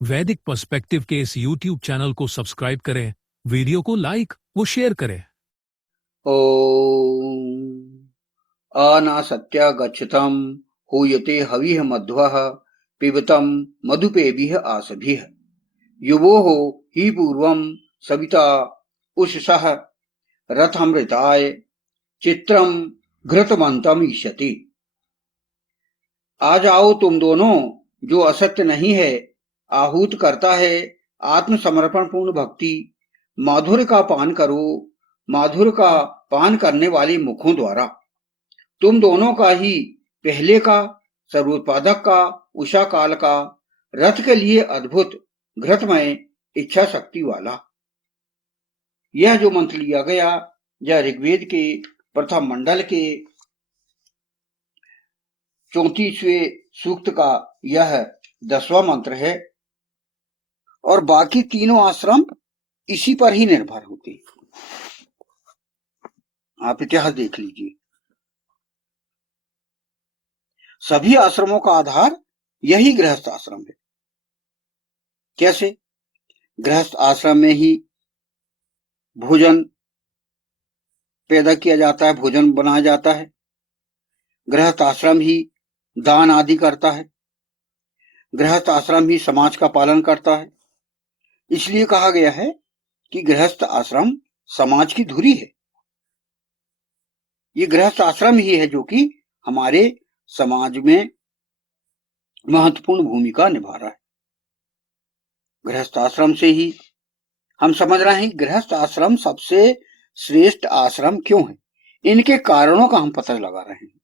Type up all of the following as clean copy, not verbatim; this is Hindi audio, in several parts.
वैदिक पर्सपेक्टिव के इस YouTube चैनल को सब्सक्राइब करें, वीडियो को लाइक व शेयर करें। ओम अनासत्या गच्छतं हूयते हविः मध्वः पिबतं मधुपेभिः आसभिः युवोः हि पूर्वं सविता उषसः रथमृताय चित्रं घृतमन्तं ईष्यति। आ जाओ तुम दोनों, जो असत्य नहीं है, आहूत करता है आत्मसमर्पण पूर्ण भक्ति, माधुर्य का पान करो, माधुर्य का पान करने वाले मुखों द्वारा। तुम दोनों का ही पहले का, सर्वोत्पादक का, उषा काल का, रथ के लिए अद्भुत घृतमय इच्छा शक्ति वाला। यह जो मंत्र लिया गया, यह ऋग्वेद के प्रथम मंडल के 34वें सूक्त का यह 10वां मंत्र है और बाकी तीनों आश्रम इसी पर ही निर्भर होते हैं। आप इतिहास देख लीजिए, सभी आश्रमों का आधार यही गृहस्थ आश्रम है। कैसे? गृहस्थ आश्रम में ही भोजन पैदा किया जाता है, भोजन बनाया जाता है। गृहस्थ आश्रम ही दान आदि करता है। गृहस्थ आश्रम ही समाज का पालन करता है। इसलिए कहा गया है कि गृहस्थ आश्रम समाज की धुरी है। ये गृहस्थ आश्रम ही है जो कि हमारे समाज में महत्वपूर्ण भूमिका निभा रहा है। गृहस्थ आश्रम से ही हम समझ रहे हैं गृहस्थ आश्रम सबसे श्रेष्ठ आश्रम क्यों है। इनके कारणों का हम पता लगा रहे हैं।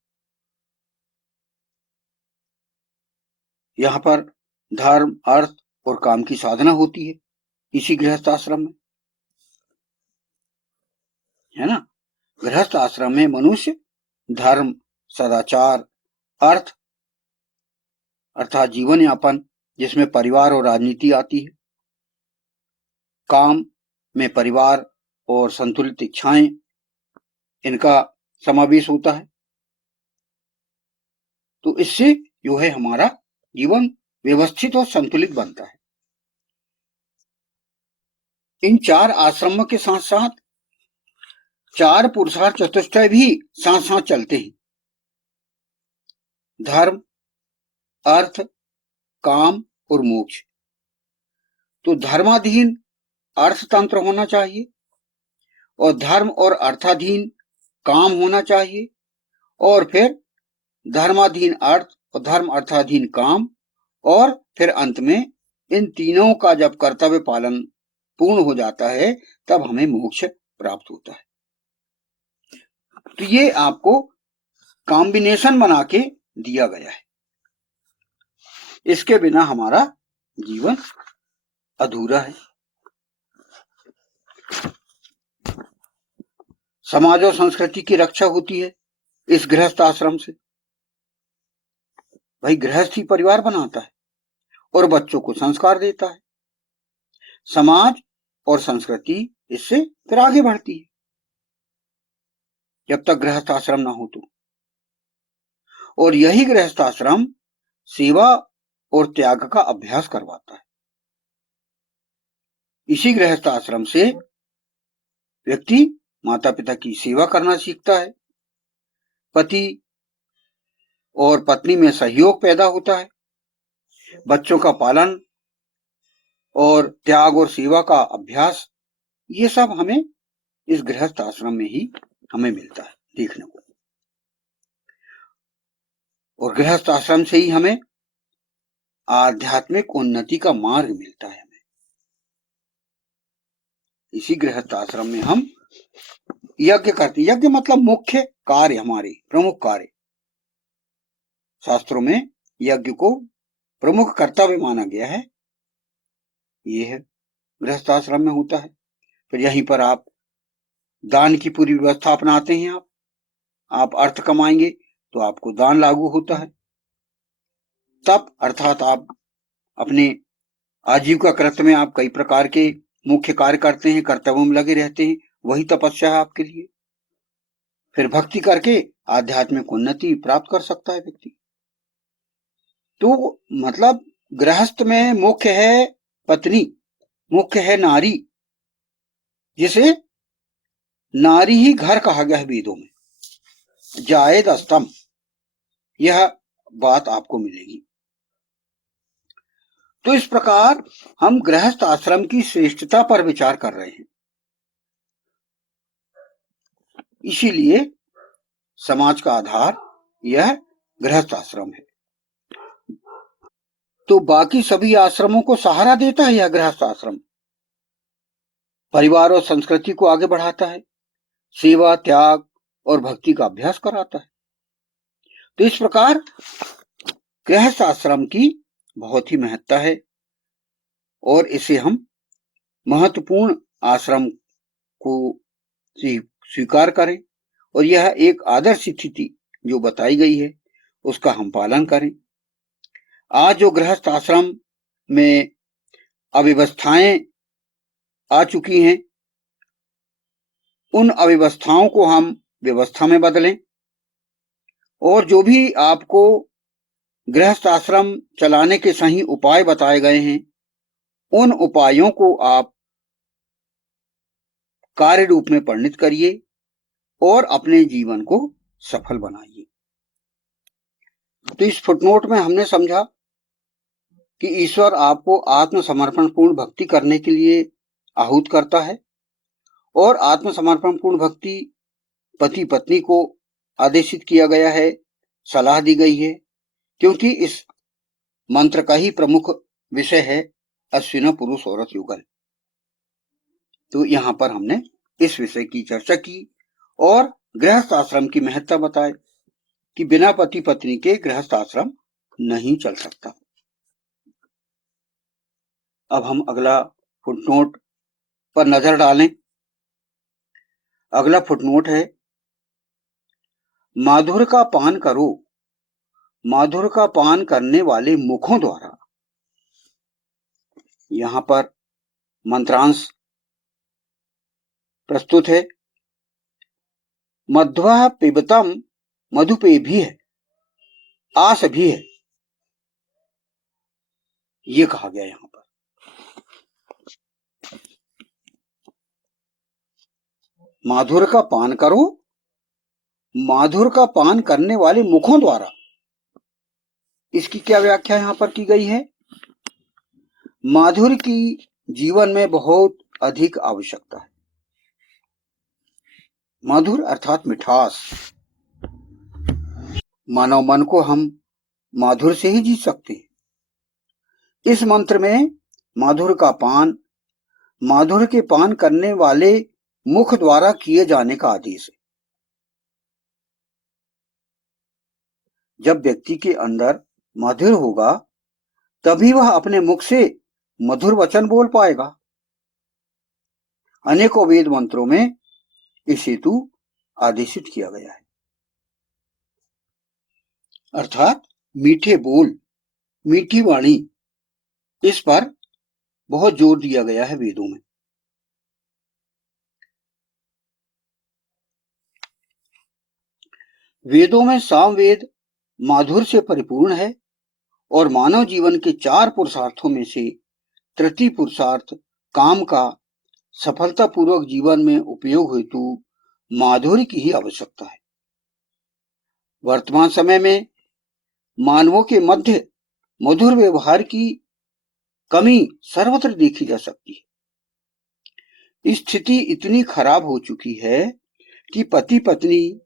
यहां पर धर्म, अर्थ और काम की साधना होती है इसी गृहस्थ आश्रम में, है ना। गृहस्थ आश्रम में मनुष्य धर्म, सदाचार, अर्थ अर्थात जीवन यापन, जिसमें परिवार और राजनीति आती है, काम में परिवार और संतुलित इच्छाएं, इनका समावेश होता है। तो इससे जो है हमारा जीवन व्यवस्थित और संतुलित बनता है। इन चार आश्रमों के साथ साथ चार पुरुषार्थ चतुष्टय भी साथ साथ चलते हैं। धर्म, अर्थ, काम और मोक्ष। तो धर्माधीन अर्थतंत्र होना चाहिए और धर्म और अर्थाधीन काम होना चाहिए और फिर धर्माधीन अर्थ और धर्म अर्थाधीन काम और फिर अंत में इन तीनों का जब कर्तव्य पालन पूर्ण हो जाता है तब हमें मोक्ष प्राप्त होता है। तो ये आपको कॉम्बिनेशन बना के दिया गया है। इसके बिना हमारा जीवन अधूरा है। समाज और संस्कृति की रक्षा होती है इस गृहस्थ आश्रम से। भाई गृहस्थ ही परिवार बनाता है और बच्चों को संस्कार देता है। समाज और संस्कृति इससे फिर आगे बढ़ती है जब तक गृहस्थ आश्रम ना हो तो। और यही गृहस्थ आश्रम सेवा और त्याग का अभ्यास करवाता है। इसी गृहस्थ आश्रम से व्यक्ति माता पिता की सेवा करना सीखता है, पति और पत्नी में सहयोग पैदा होता है, बच्चों का पालन और त्याग और सेवा का अभ्यास, ये सब हमें इस गृहस्थ आश्रम में ही हमें मिलता है देखने को। और गृहस्थ आश्रम से ही हमें आध्यात्मिक उन्नति का मार्ग मिलता है। हमें इसी गृहस्थ आश्रम में हम यज्ञ करते। यज्ञ मतलब मुख्य कार्य, हमारे प्रमुख कार्य। शास्त्रों में यज्ञ को प्रमुख कर्तव्य माना गया है। यह गृहस्थ आश्रम में होता है। फिर यहीं पर आप दान की पूरी व्यवस्था अपनाते हैं। आप अर्थ कमाएंगे तो आपको दान लागू होता है। तप अर्थात आप अपने आजीविका कृत्य में आप कई प्रकार के मुख्य कार्य करते हैं, कर्तव्यों में लगे रहते हैं, वही तपस्या है आपके लिए। फिर भक्ति करके आध्यात्मिक उन्नति प्राप्त कर सकता है व्यक्ति। तो मतलब गृहस्थ में मुख्य है पत्नी, मुख्य है नारी, जिसे नारी ही घर कहा गया है वेदों में, जायद स्तंभ, यह बात आपको मिलेगी। तो इस प्रकार हम गृहस्थ आश्रम की श्रेष्ठता पर विचार कर रहे हैं। इसीलिए समाज का आधार यह गृहस्थ आश्रम है। तो बाकी सभी आश्रमों को सहारा देता है यह गृहस्थ आश्रम, परिवार और संस्कृति को आगे बढ़ाता है, सेवा, त्याग और भक्ति का अभ्यास कराता है। तो इस प्रकार गृहस्थ आश्रम की बहुत ही महत्ता है और इसे हम महत्वपूर्ण आश्रम को स्वीकार करें और यह एक आदर्श स्थिति जो बताई गई है उसका हम पालन करें। आज जो गृहस्थ आश्रम में अव्यवस्थाएं आ चुकी हैं, उन अव्यवस्थाओं को हम व्यवस्था में बदलें और जो भी आपको गृहस्थ आश्रम चलाने के सही उपाय बताए गए हैं, उन उपायों को आप कार्य रूप में परिणित करिए और अपने जीवन को सफल बनाइए। तो इस फुटनोट में हमने समझा कि ईश्वर आपको आत्मसमर्पण पूर्ण भक्ति करने के लिए आहूत करता है और आत्मसमर्पण पूर्ण भक्ति पति पत्नी को आदेशित किया गया है, सलाह दी गई है, क्योंकि इस मंत्र का ही प्रमुख विषय है अश्विन पुरुष औरत युगल। तो यहां पर हमने इस विषय की चर्चा की और गृहस्थ आश्रम की महत्ता बताई कि बिना पति पत्नी के गृहस्थ आश्रम नहीं चल सकता। अब हम अगला फुटनोट पर नजर डालें। अगला फुटनोट है, माधुर का पान करो, माधुर का पान करने वाले मुखों द्वारा। यहां पर मंत्रांश प्रस्तुत है, मध्वः पिबतम मधुपे भी है, आस भी है, ये कहा गया यहां पर। माधुर का पान करो, माधुर का पान करने वाले मुखों द्वारा। इसकी क्या व्याख्या यहां पर की गई है? माधुर की जीवन में बहुत अधिक आवश्यकता है। मधुर अर्थात मिठास। मानव मन को हम माधुर से ही जीत सकते हैं। इस मंत्र में माधुर का पान, माधुर के पान करने वाले मुख द्वारा किए जाने का आदेश है। जब व्यक्ति के अंदर मधुर होगा तभी वह अपने मुख से मधुर वचन बोल पाएगा। अनेकों वेद मंत्रों में इस हेतु आदेशित किया गया है। अर्थात मीठे बोल, मीठी वाणी, इस पर बहुत जोर दिया गया है वेदों में। वेदों में सामवेद माधुर्य से परिपूर्ण है और मानव जीवन के 4 पुरुषार्थों में से तृतीय पुरुषार्थ काम का सफलतापूर्वक जीवन में उपयोग हेतु माधुर्य की ही आवश्यकता है। वर्तमान समय में मानवों के मध्य मधुर व्यवहार की कमी सर्वत्र देखी जा सकती है। स्थिति इतनी खराब हो चुकी है कि पति पत्नी,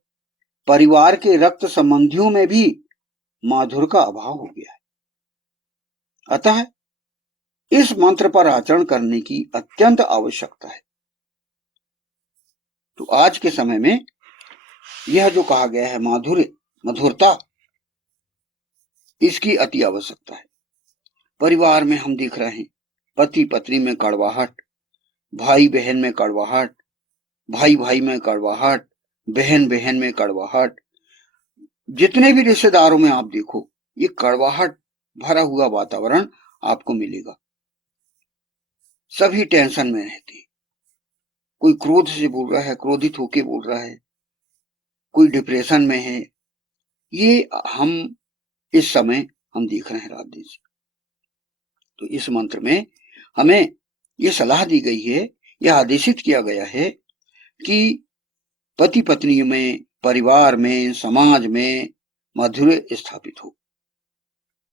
परिवार के रक्त संबंधियों में भी माधुर्य का अभाव हो गया है। अतः इस मंत्र पर आचरण करने की अत्यंत आवश्यकता है। तो आज के समय में यह जो कहा गया है माधुर्य, मधुरता, इसकी अति आवश्यकता है। परिवार में हम देख रहे हैं पति पत्नी में कड़वाहट, भाई बहन में कड़वाहट, भाई भाई में कड़वाहट, बहन बहन में कड़वाहट, जितने भी रिश्तेदारों में आप देखो ये कड़वाहट भरा हुआ वातावरण आपको मिलेगा। सभी टेंशन में रहते हैं। कोई क्रोध से बोल रहा है, क्रोधित होके बोल रहा है, कोई डिप्रेशन में है। ये हम इस समय हम देख रहे हैं रात दिन से। तो इस मंत्र में हमें ये सलाह दी गई है, यह आदेशित किया गया है कि पति पत्नी में, परिवार में, समाज में माधुर्य स्थापित हो।